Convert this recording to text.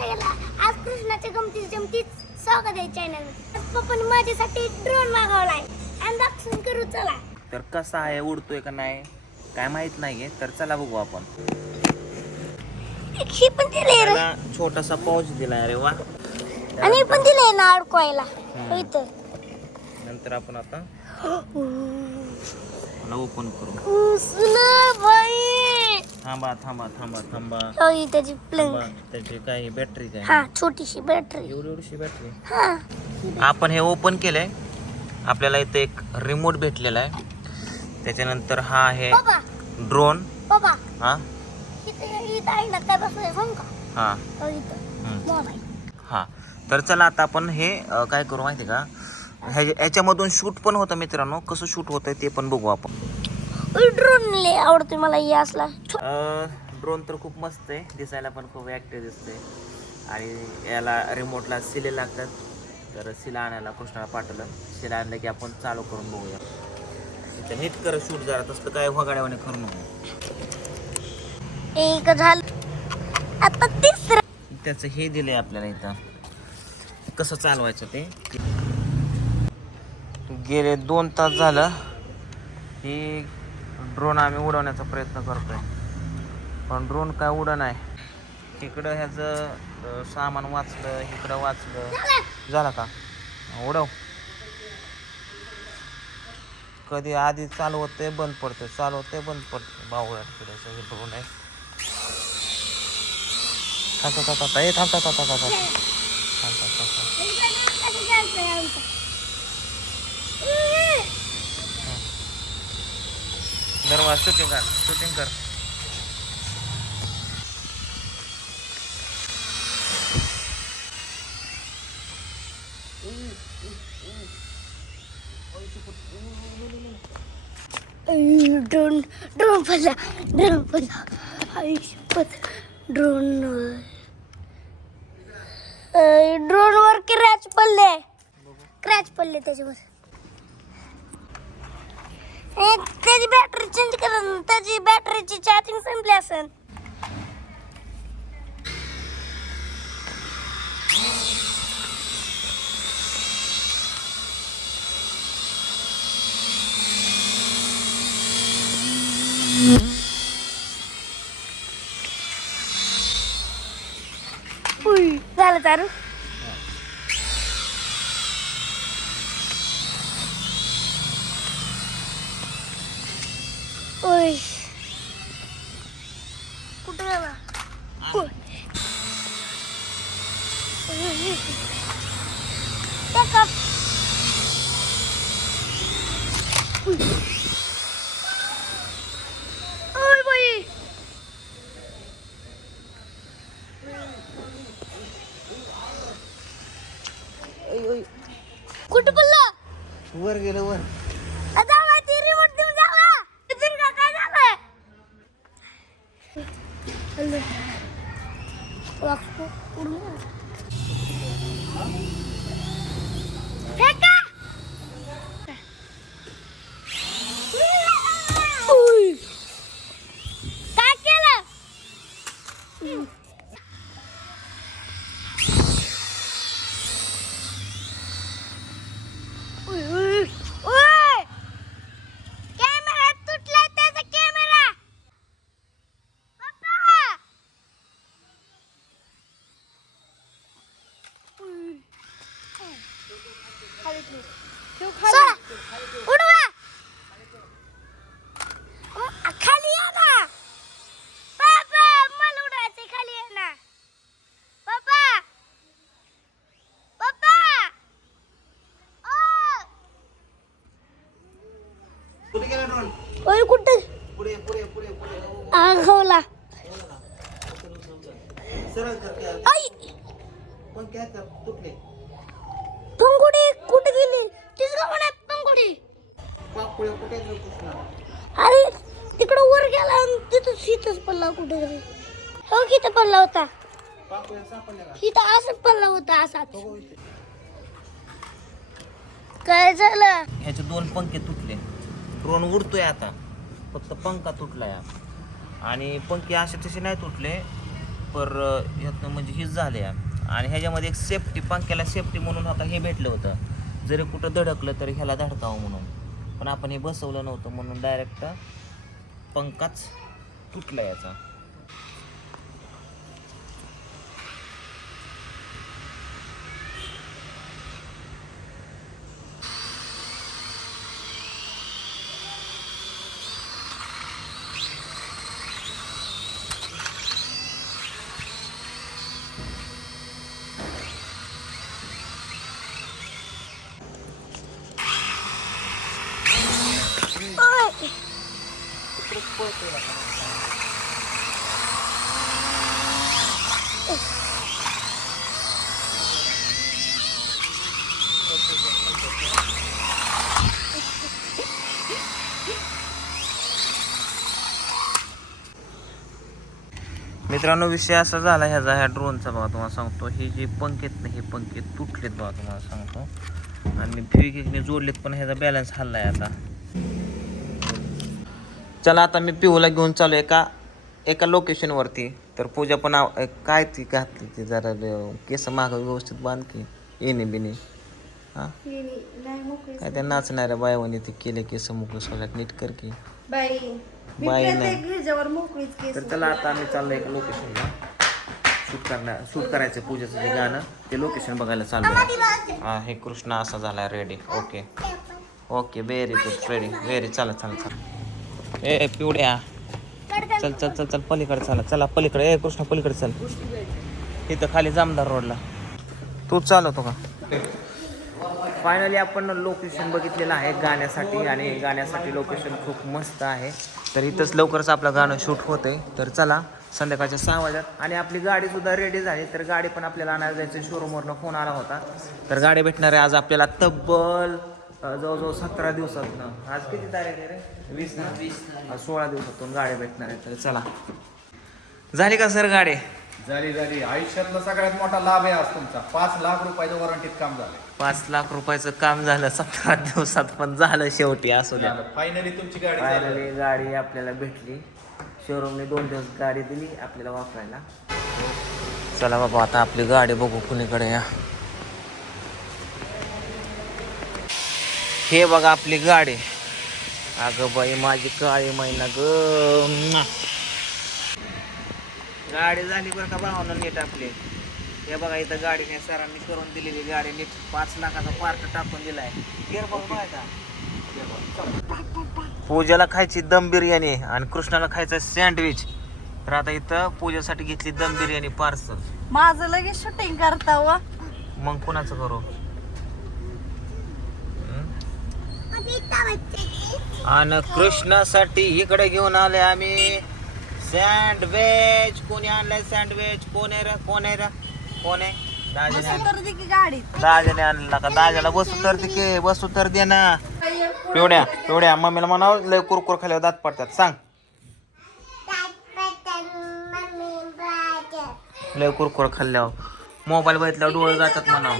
सगळ्याला आज कृष्णाच्या गमतीत जमतीत स्वागत आहे चॅनलमध्ये पप्पाने माझ्यासाठी ड्रोन मागवलाय. अनबॉक्सिंग करू चला. तर कसा आहे? उडतोय का नाही? काय माहीत नाहीये तर चला बघू आपण. ही पण दिले रे. त्याला छोटासा पाऊच दिलाय अरे वा. आणि पण दिले ना अडकवायला. इथं. नंतर आपण आता ओपन करू. बाई थांबा थांबा थांबा थांबा. हो, ही त्याची प्लेन थांबा त्याची काय बॅटरी काय? हा छोटीशी बॅटरी एवढी एवढीशी बॅटरी हा. आपण हे ओपन केलंय. आपल्याला इथे एक रिमोट भेटलेला आहे. त्याच्यानंतर हा आहे बाबा. ड्रोन बाबा. हा? इथं इथं आहे ना काय बसलंय सांग का? हा. हो, इथं. हम्म. मोबाईल हा. तर चला आता आपण हे अ, काय करू माहिती का? ह्या याच्यामधून शूट पण होतं मित्रांनो. कसं शूट होतं ते पण बघू आपण. ड्रोन लय आवडते मला हे असला. ड्रोन तर खूप मस्त आहे. दिसायला पण खूप ॲक्टिव्ह दिसते आणि याला रिमोटला सिले लागतात. तर सिला आणायला कृष्णाला पाठवलं. सिला आणलं की आपण चालू करून बघूया. इथं नीट कर शूट जरा. तसं काय वगाड्यावाने करू नको. एक झालं. आता तिसरं. त्याचं हे दिलंय आपल्याला इथं. कसं चालवायचं ते? गेले दोन तास झालं. ही ड्रोन आम्ही उडवण्याचा प्रयत्न करतोय. पण ड्रोन काय उडं नाही. इकडं ह्याचं सामान वाचलं इकडं वाचलं. झालं का? उडव. कधी आधी चालू होते बंद पडते चालू होते बंद पडते बावळ्या तिकडे सगळे ड्रोन आहे थांबता थांबता थांबता थांबता थांबता थांबता थांबता कर वा शूटिंग कर शूटिंग कर. ड्रोन ड्रोन फसला ड्रोन फसला आयुष्यपत ड्रोन ड्रोनवर क्रॅच पडले. क्रॅच पडले त्याच्यावर. चेंज करून त्याची बॅटरीची चार्जिंग संपली असेल झालं Charu Ôi boy. Ôi ôi. കുട്ടുപല്ല ഊർ ഗലൂർ 얼른. 와, 꼬르면. खाली. या ना. पप्पा मला उडवायचं खाली या ना. ओ. कुठे गेला ड्रोन ओय कुठे? पुढे पुढे पुढे पुढे. आगवला. सरळ कर. आई. पण काय कर तुटले पंगुडी कुठे गेली तीच का म्हणत पंगुडी कुठे अरे तिकडं वर गेला आणि तिथं शीतच पडला कुठे तरी हो किती पडला होता. पापुळे सापडले का इथं असंच पडला होता असाच. इथे. काय झालं? ह्याचे दोन पंखे तुटले. ड्रोन उडतोय आता. फक्त पंखा तुटलाय आणि पंखे असे तसे नाही तुटले प्रॉपर ह्यातनं म्हणजे हीच झाले आणि ह्याच्यामध्ये एक सेफ्टी पंख्याला सेफ्टी म्हणून आता हे भेटलं होतं. जरी कुठं धडकलं तरी ह्याला धडकावं म्हणून. पण आपण हे बसवलं नव्हतं म्हणून डायरेक्ट पंखाच तुटला याचा. मित्रांनो विषय असा झाला ह्याचा ह्या ड्रोनचा बघा तुम्हाला सांगतो. हे जे पंख आहेत ना हे पंखे तुटलेत बघा तुम्हाला सांगतो. आणि फिविकिकने जोडलेत पण ह्याचा बॅलन्स हल्लाय आता. चला आता मी पिऊला घेऊन चालू एका एका लोकेशनवरती तर पूजा पण काय ती घातली ती जरा केस माग व्यवस्थित बांध की येणे बिने हा? काय त्या नाचणाऱ्या बायवानी ते केले केस मोकळे सोडल्यात नीट कर की. बाई नाही. तर चला आता आम्ही चाललो एका लोकेशनला शूट करणार शूट करायचं पूजेचं जे गाणं ते लोकेशन बघायला चाललो हा हे कृष्णा असा झाला ready okay okay very good ready very चला चला चला. ए पिवड्या चल चल चल चल पलीकडे चला चला पलीकडे. ए कृष्णा पलीकडे चल. इथं खाली जामदार रोडला. तू चालवतो का? फायनली आपण लोकेशन बघितलेलं आहे गाण्यासाठी आणि गाण्यासाठी लोकेशन खूप मस्त आहे. तर इथंच लवकरच आपलं गाणं शूट होतंय. तर चला संध्याकाळच्या सहा वाजत. आणि आपली गाडी सुद्धा रेडी झाली तर गाडी पण आपल्याला आणायला जायचं. शोरूमवरनं फोन आला होता. तर गाडी भेटणार आहे आज आपल्याला तब्बल जवळजवळ सतरा दिवसातनं आज किती तारीख आहे रे? वीस ना. वीस सोळा दिवसातून गाडी भेटणार आहे तर चला. झाली का सर गाडी? झाली झाली. आयुष्यातला सगळ्यात मोठा लाभ आहे आज तुमचा. पाच लाख रुपयाचं वॉरंटीत काम झालं पाच लाख रुपयाचं काम झालं सतरा दिवसात पण झालं शेवटी असू द्या. फायनली तुमची गाडी फायनली गाडी आपल्याला भेटली. शोरूमने दोन दिवस गाडी दिली आपल्याला वापरायला. चला बाबा आता आपली गाडी बघू कुणीकडे या हे बघा आपली गाडी. अगं बाई माझी काळी महिना ग. गाडी झाली बरं का भावना नीट आपली. हे बघा इथं गाडीने सरांनी करून दिलेली गाडी नीट. पाच लाखाचा पार्ट टाकून दिलाय. पूजाला खायची दम बिर्याणी आणि कृष्णाला खायचं सँडविच. तर आता इथं पूजेसाठी घेतली दम बिर्याणी पार्सल. माझं लगेच शूटिंग करता व मग कुणाचं करू? आणि कृष्णासाठी इकडे घेऊन आले आम्ही. सँडविच कोणी आणलाय सँडविच कोण आहे कोण आहे रे? कोण आहे? दाजीने आणलं. की दाजाला बसू तर दे की बसू तर दे ना. पिवड्या पिवड्या मम्मीला म्हणावं लय कुरकुर खाल्यावर दात पडतात. सांग. लय कुरकुर खाल्ल्यावर. मोबाईल बघितल्यावर डोळे जातात म्हणावं.